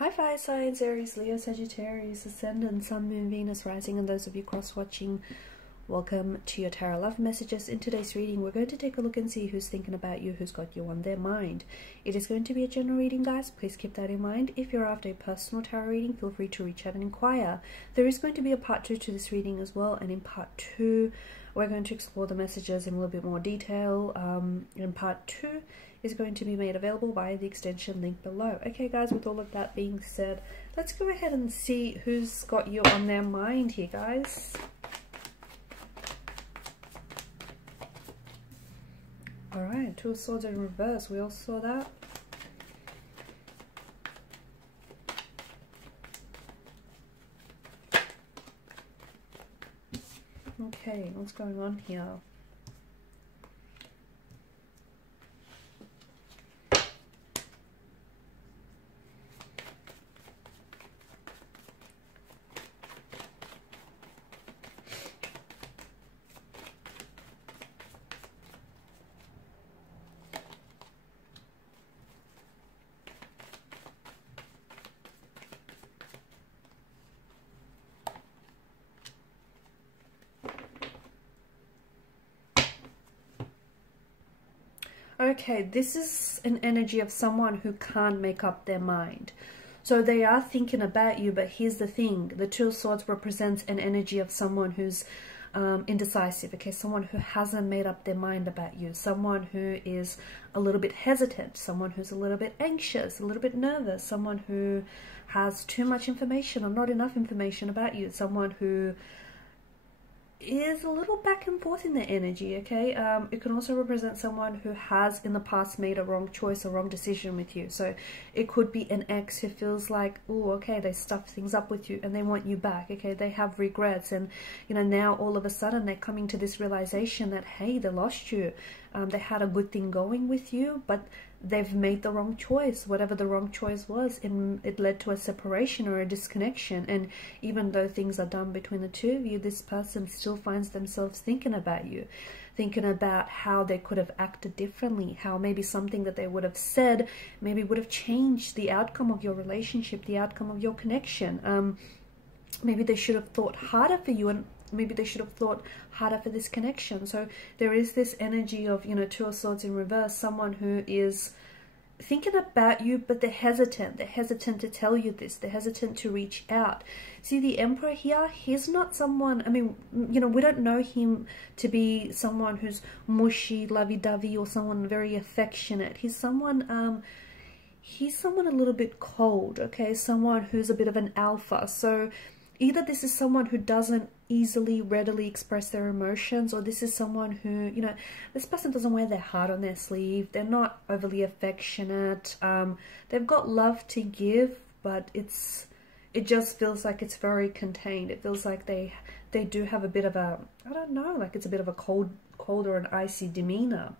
Hi fire signs, Aries, Leo, Sagittarius, Ascendant, Sun, Moon, Venus, Rising, and those of you cross-watching, welcome to your Tarot Love Messages. In today's reading, we're going to take a look and see who's thinking about you, who's got you on their mind. It is going to be a general reading, guys. Please keep that in mind. If you're after a personal tarot reading, feel free to reach out and inquire. There is going to be a part 2 to this reading as well, and in part 2, we're going to explore the messages in a little bit more detail. In part 2 is going to be made available via the extension link below. Okay guys, with all of that being said, let's go ahead and see who's got you on their mind here, guys. Alright, Two of Swords in reverse, we all saw that. Okay, what's going on here? Okay, this is an energy of someone who can't make up their mind. So they are thinking about you, but here's the thing. The Two of Swords represents an energy of someone who's indecisive, okay? Someone who hasn't made up their mind about you. Someone who is a little bit hesitant. Someone who's a little bit anxious, a little bit nervous. Someone who has too much information or not enough information about you. Someone who is a little back and forth in their energy, okay? It can also represent someone who has in the past made a wrong choice, a wrong decision with you. So it could be an ex who feels like, oh, okay, they stuffed things up with you and they want you back, okay? They have regrets, and you know, now all of a sudden they're coming to this realization that, hey, they lost you. They had a good thing going with you, but they've made the wrong choice. Whatever the wrong choice was, it led to a separation or a disconnection. And even though things are done between the two of you, this person still finds themselves thinking about you, thinking about how they could have acted differently, how maybe something that they would have said maybe would have changed the outcome of your relationship, the outcome of your connection. Maybe they should have thought harder for you, and maybe they should have thought harder for this connection. So there is this energy of, you know, Two of Swords in reverse, someone who is thinking about you, but they're hesitant. They're hesitant to tell you this. They're hesitant to reach out. See, the Emperor here, he's not someone, I mean, you know, we don't know him to be someone who's mushy, lovey-dovey, or someone very affectionate. He's someone a little bit cold, okay? Someone who's a bit of an alpha. So either this is someone who doesn't easily, readily express their emotions, or this is someone who, you know, this person doesn't wear their heart on their sleeve. They're not overly affectionate. They've got love to give, but it just feels like it's very contained. It feels like they do have a bit of a, I don't know, like it's a bit of a cold or an icy demeanor.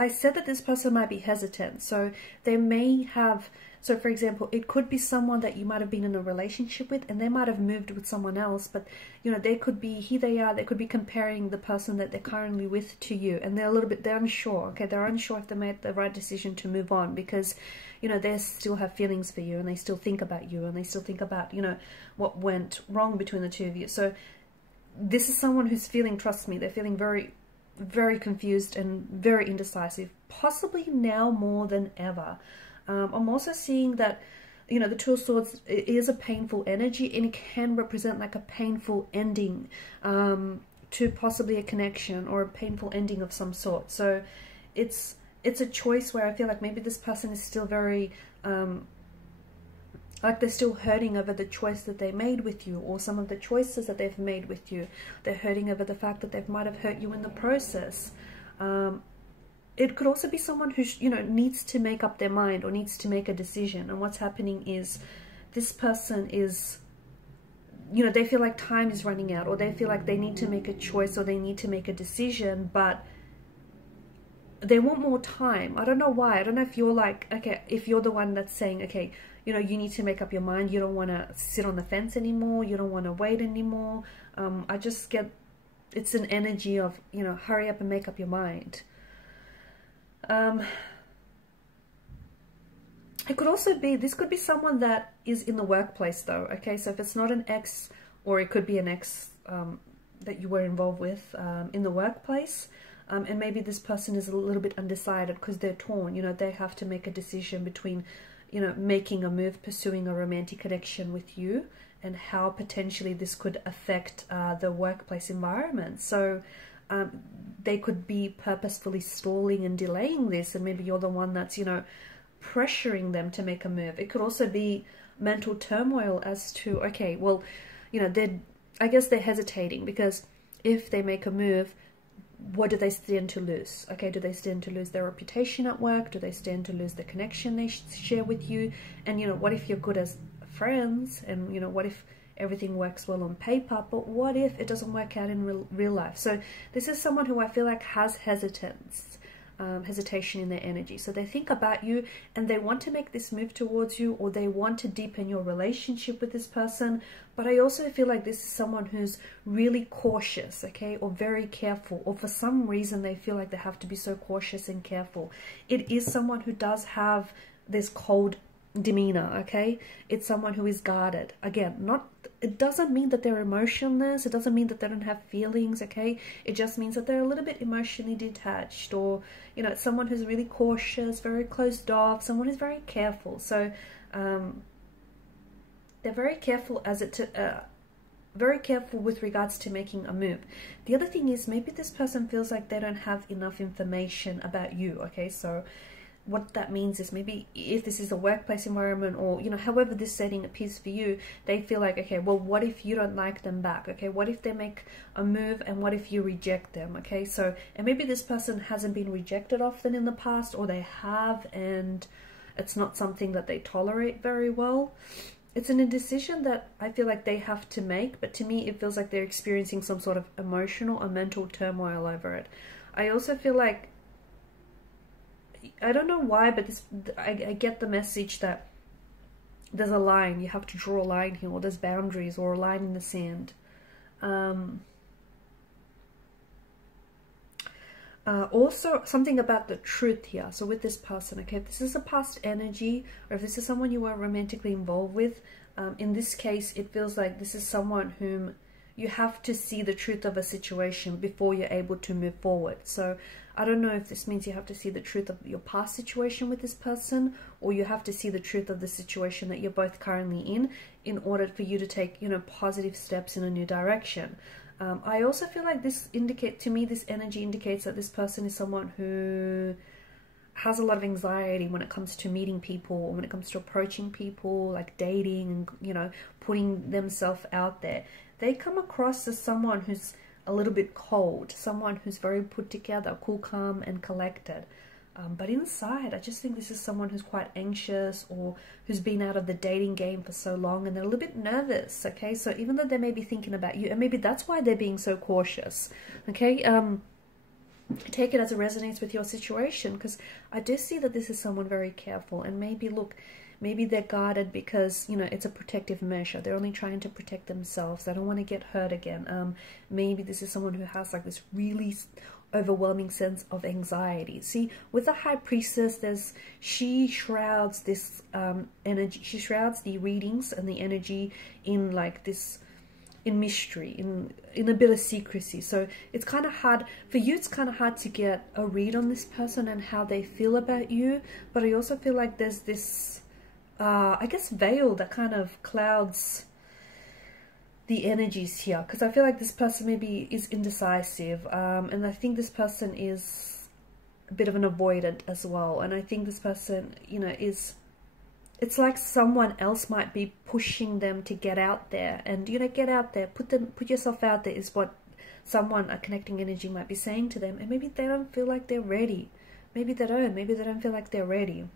I said that this person might be hesitant, so they may have, so for example, it could be someone that you might have been in a relationship with, and they might have moved with someone else, but you know, they could be, here they are, they could be comparing the person that they're currently with to you, and they're unsure, okay? They're unsure if they made the right decision to move on, because, you know, they still have feelings for you, and they still think about you, and they still think about, you know, what went wrong between the two of you. So this is someone who's feeling, trust me, they're feeling very confused and very indecisive, possibly now more than ever. I'm also seeing that, you know, the Two of Swords is a painful energy, and it can represent like a painful ending to possibly a connection, or a painful ending of some sort. So it's a choice where I feel like maybe this person is still very like they're still hurting over the choice that they made with you, or some of the choices that they've made with you. They're hurting over the fact that they might have hurt you in the process. It could also be someone who, you know, needs to make up their mind or needs to make a decision. And what's happening is this person is, you know, they feel like time is running out, or they feel like they need to make a choice, or they need to make a decision, but they want more time. I don't know why. I don't know if you're like, okay, if you're the one that's saying, okay, you know, you need to make up your mind. You don't want to sit on the fence anymore. You don't want to wait anymore. I just get, it's an energy of, you know, hurry up and make up your mind. It could also be, this could be someone that is in the workplace though, okay? So if it's not an ex, or it could be an ex that you were involved with in the workplace, and maybe this person is a little bit undecided because they're torn, you know, they have to make a decision between, you know, making a move, pursuing a romantic connection with you, and how potentially this could affect the workplace environment. So they could be purposefully stalling and delaying this, and maybe you're the one that's, you know, pressuring them to make a move. It could also be mental turmoil as to, okay, well, you know, I guess they're hesitating because if they make a move, what do they stand to lose? Okay, do they stand to lose their reputation at work? Do they stand to lose the connection they share with you? And, you know, what if you're good as friends? And, you know, what if everything works well on paper, but what if it doesn't work out in real life? So this is someone who I feel like has hesitation in their energy. So they think about you and they want to make this move towards you, or they want to deepen your relationship with this person. But I also feel like this is someone who's really cautious, okay, or very careful, or for some reason they feel like they have to be so cautious and careful. It is someone who does have this cold demeanor, okay? It's someone who is guarded. Again, it doesn't mean that they're emotionless, it doesn't mean that they don't have feelings, okay? It just means that they're a little bit emotionally detached, or, you know, it's someone who's really cautious, very closed off, someone who's very careful. So they're very careful very careful with regards to making a move. The other thing is, maybe this person feels like they don't have enough information about you, okay? So what that means is, maybe if this is a workplace environment, or, you know, however this setting appears for you, they feel like, okay, well, what if you don't like them back? Okay, what if they make a move, and what if you reject them? Okay, so, and maybe this person hasn't been rejected often in the past, or they have, and it's not something that they tolerate very well. It's an indecision that I feel like they have to make, but to me it feels like they're experiencing some sort of emotional or mental turmoil over it. I also feel like, I don't know why, but I get the message that there's a line, you have to draw a line here, or there's boundaries, or a line in the sand. Also, something about the truth here. So with this person, okay, if this is a past energy, or if this is someone you were romantically involved with, in this case, it feels like this is someone whom you have to see the truth of a situation before you're able to move forward. So I don't know if this means you have to see the truth of your past situation with this person, or you have to see the truth of the situation that you're both currently in order for you to take, you know, positive steps in a new direction. I also feel like this energy indicates that this person is someone who has a lot of anxiety when it comes to meeting people, or when it comes to approaching people, like dating, and, you know, putting themselves out there. They come across as someone who's a little bit cold, someone who's very put together, cool, calm, and collected. But inside, I just think this is someone who's quite anxious, or who's been out of the dating game for so long, and they're a little bit nervous, okay? So even though they may be thinking about you, and maybe that's why they're being so cautious, okay? Take it as it resonates with your situation, because I do see that this is someone very careful, and maybe, look, maybe they're guarded because, you know, it's a protective measure. They're only trying to protect themselves. They don't want to get hurt again. Maybe this is someone who has like this really overwhelming sense of anxiety. See, with the High Priestess, she shrouds this energy. She shrouds the readings and the energy in like this, in mystery, in a bit of secrecy. So it's kind of hard for you. It's kind of hard to get a read on this person and how they feel about you. But I also feel like there's this, I guess, veil that kind of clouds the energies here, because I feel like this person maybe is indecisive, and I think this person is a bit of an avoidant as well. And I think this person, you know, it's like someone else might be pushing them to get out there, and, you know, get out there, put yourself out there, is what someone, a connecting energy, might be saying to them. And maybe they don't feel like they're ready. Maybe they don't feel like they're ready.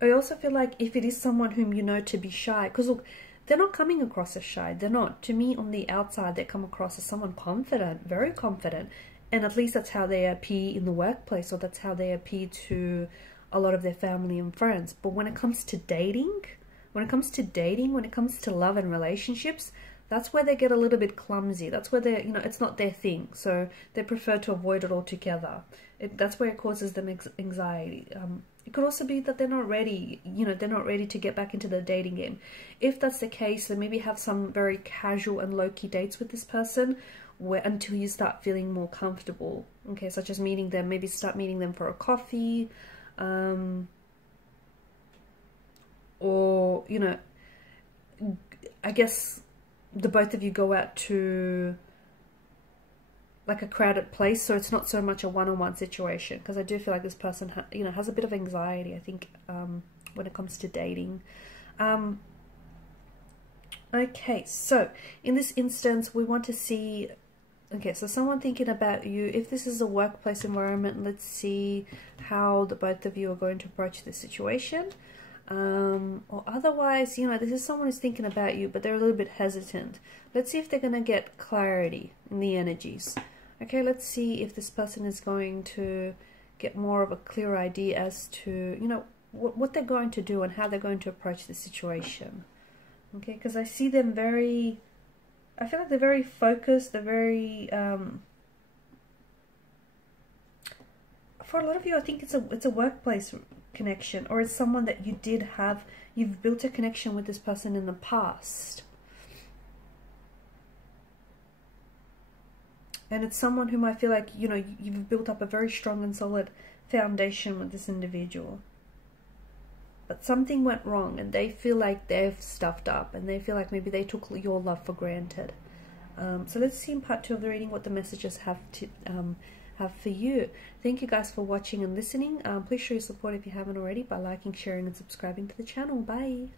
I also feel like if it is someone whom you know to be shy, because look, they're not coming across as shy. They're not. To me, on the outside, they come across as someone confident, very confident. And at least that's how they appear in the workplace, or that's how they appear to a lot of their family and friends. But when it comes to dating, when it comes to love and relationships, that's where they get a little bit clumsy. That's where they, you know, it's not their thing, so they prefer to avoid it altogether. That's where it causes them anxiety. It could also be that they're not ready, you know, they're not ready to get back into the dating game. If that's the case, then maybe have some very casual and low-key dates with this person until you start feeling more comfortable, okay, such as meeting them, maybe start meeting them for a coffee, or, you know, I guess the both of you go out to like a crowded place, so it's not so much a one-on-one situation, because I do feel like this person you know, has a bit of anxiety, I think, when it comes to dating. Okay, so in this instance we want to see, okay, so someone thinking about you. If this is a workplace environment, let's see how the both of you are going to approach this situation. Or otherwise, you know, this is someone who's thinking about you, but they're a little bit hesitant. Let's see if they're going to get clarity in the energies. Okay, let's see if this person is going to get more of a clear idea as to, you know, what they're going to do and how they're going to approach the situation. Okay, because I see them very, I feel like they're very focused, they're very, for a lot of you, I think it's a workplace connection, or it's someone that you did have, you've built a connection with this person in the past. And it's someone whom I feel like, you know, you've built up a very strong and solid foundation with this individual. But something went wrong and they feel like they've stuffed up, and they feel like maybe they took your love for granted. So let's see in part 2 of the reading what the messages have to have for you. Thank you guys for watching and listening. Please show your support if you haven't already by liking, sharing and subscribing to the channel. Bye.